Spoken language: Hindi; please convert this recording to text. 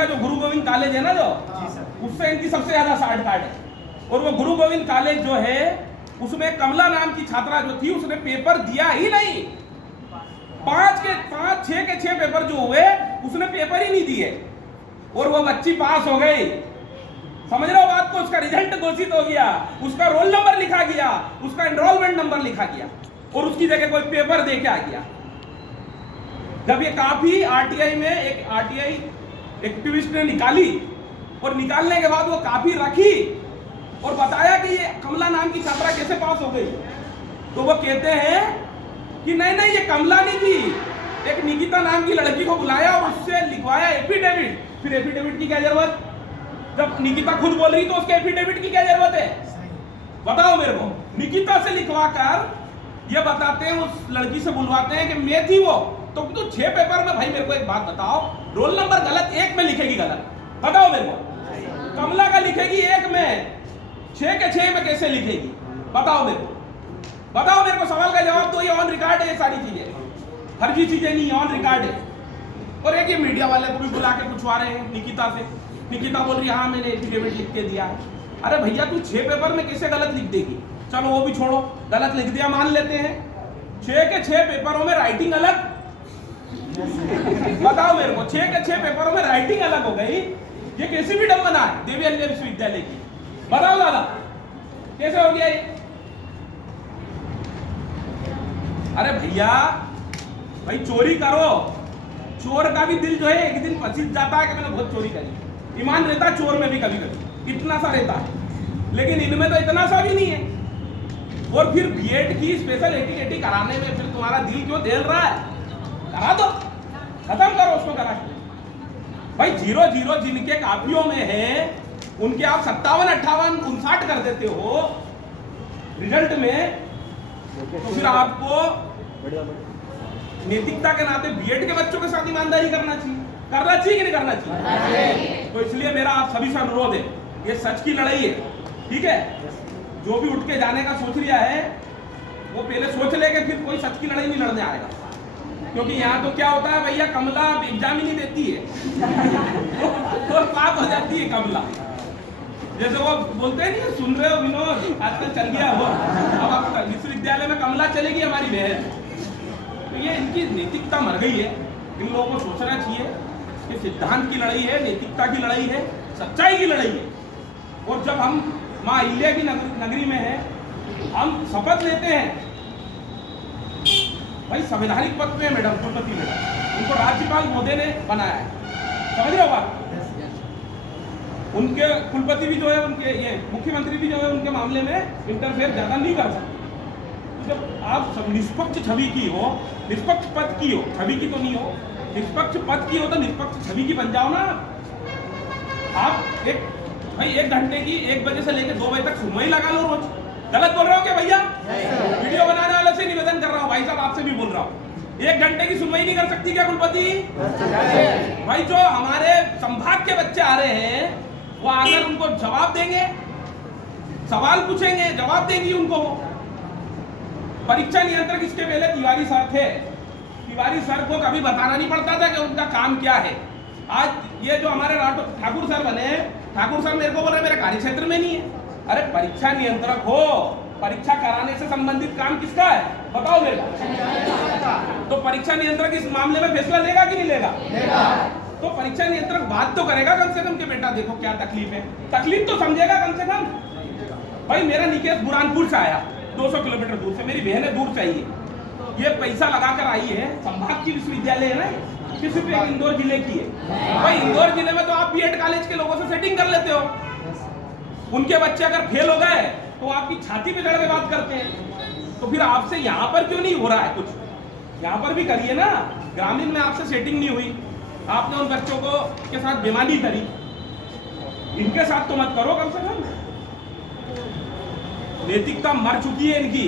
का जो गुरु गोविंद कॉलेज है ना, जो उससे इनकी सबसे ज्यादा साठ गांठ है। और वो गुरु गोविंद कॉलेज जो है उसमें कमला नाम की छात्रा जो थी उसने पेपर दिया ही नहीं। 6 के 6 पेपर जो हुए उसने पेपर ही नहीं दिए और वो बच्ची पास हो गई। समझ रहे हो बात को? उसका रिजल्ट घोषित हो गया, उसका रोल नंबर लिखा गया, उसका एनरोलमेंट नंबर लिखा गया और उसकी जगह कोई पेपर दे के आ गया। जब ये काफी आरटीआई में एक आरटीआई एक्टिविस्ट ने निकाली और निकालने के बाद वो काफी रखी और बताया कि ये कमला नाम की छात्रा कैसे पास हो गई, तो वो कहते हैं कि नहीं ये कमला नहीं थी, एक निकिता नाम की लड़की को बुलाया और उससे लिखवाया एफिडेविट। फिर एफिडेविट की क्या जरूरत? जब निकिता खुद बोल रही तो उसके एफिडेविट की क्या जरूरत है? बताओ मेरे को। निकिता से लिखवा कर ये बताते हैं, उस लड़की से बुलवाते हैं कि मैं थी वो। तो 6 पेपर में भाई मेरे को एक बात बताओ, रोल नंबर गलत, एक में लिखेगी गलत, बताओ मेरे को। कमला का लिखेगी 1 में, 6 के 6 में कैसे लिखेगी? बताओ मेरे को, बताओ मेरे को। सवाल का जवाब दो। ये ऑन रिकॉर्ड है, ये सारी चीजें, फर्जी चीजें नहीं, ऑन रिकॉर्ड है। और एक ये मीडिया वाले को भी बुला के पूछवा रहे हैं निकिता से। निकिता बोल रही है हाँ मैंने एफिडेविट लिख के दिया है। अरे भैया तू 6 पेपर में कैसे गलत लिख देगी? चलो वो भी छोड़ो, गलत लिख दिया मान लेते हैं, 6 के 6 पेपरों में राइटिंग अलग। बताओ मेरे को, 6 के 6 पेपरों में राइटिंग अलग हो गई, ये कैसी भी विडंबना है देवी अहिल्या विश्वविद्यालय की? बताओ दादा कैसे हो गया ये? अरे भैया भाई चोरी करो, चोर का भी दिल जो है एक दिन पसीज जाता है कि मैंने बहुत चोरी करी। ईमान रहता है चोर में भी कभी कभी, इतना सा रहता है, लेकिन इनमें तो इतना सा भी नहीं है। और फिर बीएड की स्पेशल एटीकेटी कराने में फिर तुम्हारा दिल क्यों दहल रहा है? करा दो, खत्म करो उसको करा के। भाई 0-0 जिनके काफियों में है उनके आप 57, 58, 59 कर देते हो रिजल्ट में, तो फिर आपको नैतिकता के नाते बीएड के बच्चों के साथ ईमानदारी करना चाहिए कि नहीं करना चाहिए? तो इसलिए मेरा आप सभी से अनुरोध है, ये सच की लड़ाई है, ठीक है? जो भी उठ के जाने का सोच लिया है वो पहले सोच ले कि फिर कोई सच की लड़ाई नहीं लड़ने आएगा। क्योंकि यहाँ तो क्या होता है भैया, कमला एग्जाम ही नहीं देती है तो पाप हो जाती है कमला। जैसे वो बोलते हैं नहीं, सुन रहे हो विनोद, आजकल चल गया वो, अब आप विश्वविद्यालय में कमला चलेगी हमारी बहन। तो ये इनकी नैतिकता मर गई है। इन लोगों को सोचना चाहिए कि सिद्धांत की लड़ाई है, नैतिकता की लड़ाई है, सच्चाई की लड़ाई है। और जब हम माँ अहिल्या की नगरी में है, हम शपथ लेते हैं भाई, संवैधानिक पद पे मैडम कुलपति मैडम, उनको राज्यपाल मोदी ने बनाया है, समझ रहे हो बात? उनके कुलपति भी जो है, उनके ये मुख्यमंत्री भी जो है उनके मामले में इंटरफेयर ज्यादा नहीं कर सकते। जब आप सब निष्पक्ष छवि की हो, निष्पक्ष पद की हो, छवि की तो नहीं हो, निष्पक्ष पद की हो तो निष्पक्ष छवि की बन जाओ ना। आप एक घंटे की 1 बजे से लेकर 2 बजे तक सुनवाई लगा लो रोज। गलत बोल रहा हूँ क्या भैया? वीडियो बनाने वाले से निवेदन कर रहा हूँ, भाई साहब आपसे भी बोल रहा हूँ, 1 घंटे की सुनवाई नहीं कर सकती क्या कुलपति? भाई जो हमारे संभाग के बच्चे आ रहे हैं वो आकर उनको जवाब देंगे, सवाल पूछेंगे, जवाब देंगी उनको। परीक्षा नियंत्रक इसके पहले तिवारी सर थे। तिवारी सर को कभी बताना नहीं पड़ता था कि उनका काम क्या है। आज ये जो हमारे ठाकुर सर बने, ठाकुर सर मेरे को बोल रहे मेरे कार्य क्षेत्र में नहीं है। अरे परीक्षा नियंत्रक हो, परीक्षा कराने से संबंधित काम किसका है बताओ मेरे को। तो परीक्षा नियंत्रक इस मामले में फैसला लेगा कि नहीं लेगा? तो परीक्षा नियंत्रक बात तो करेगा कम से कम कि बेटा देखो क्या तकलीफ है, तकलीफ तो समझेगा कम से कम। भाई मेरा निकेश बुरहानपुर से आया, 200 किलोमीटर दूर से, मेरी बहन है, दूर चाहिए, ये पैसा लगा कर आई है, संभाग की विश्वविद्यालय है ना, किसी पे इंदौर जिले की है। भाई इंदौर जिले में तो आप बीएड कॉलेज के लोगों से सेटिंग कर लेते हो, उनके बच्चे अगर फेल हो गए तो आपकी छाती पे चढ़ के बात करते हैं। तो फिर आपसे यहाँ पर क्यों नहीं हो रहा है कुछ? यहाँ पर भी करिए ना। ग्रामीण में आपसे सेटिंग नहीं हुई, आपने उन बच्चों को के साथ बेईमानी करी, इनके साथ तो मत करो कम से कम। नैतिकता मर चुकी है इनकी।